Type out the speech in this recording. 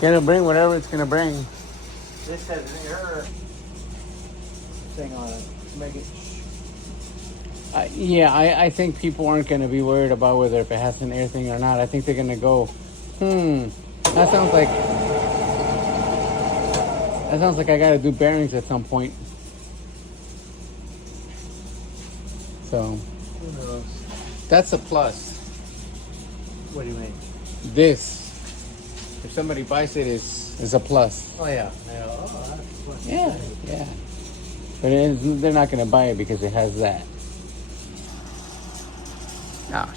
Gonna bring whatever it's gonna bring. This has an error thing on it. Make it. Yeah, I think people aren't going to be worried about whether if it has an air thing or not. I think they're going to go, that sounds like I got to do bearings at some point. So Who knows? that's a plus. What do you mean? This, if somebody buys it, is a plus. Oh yeah. Oh, that's what Yeah, yeah. But they're not going to buy it because it has that. Oh,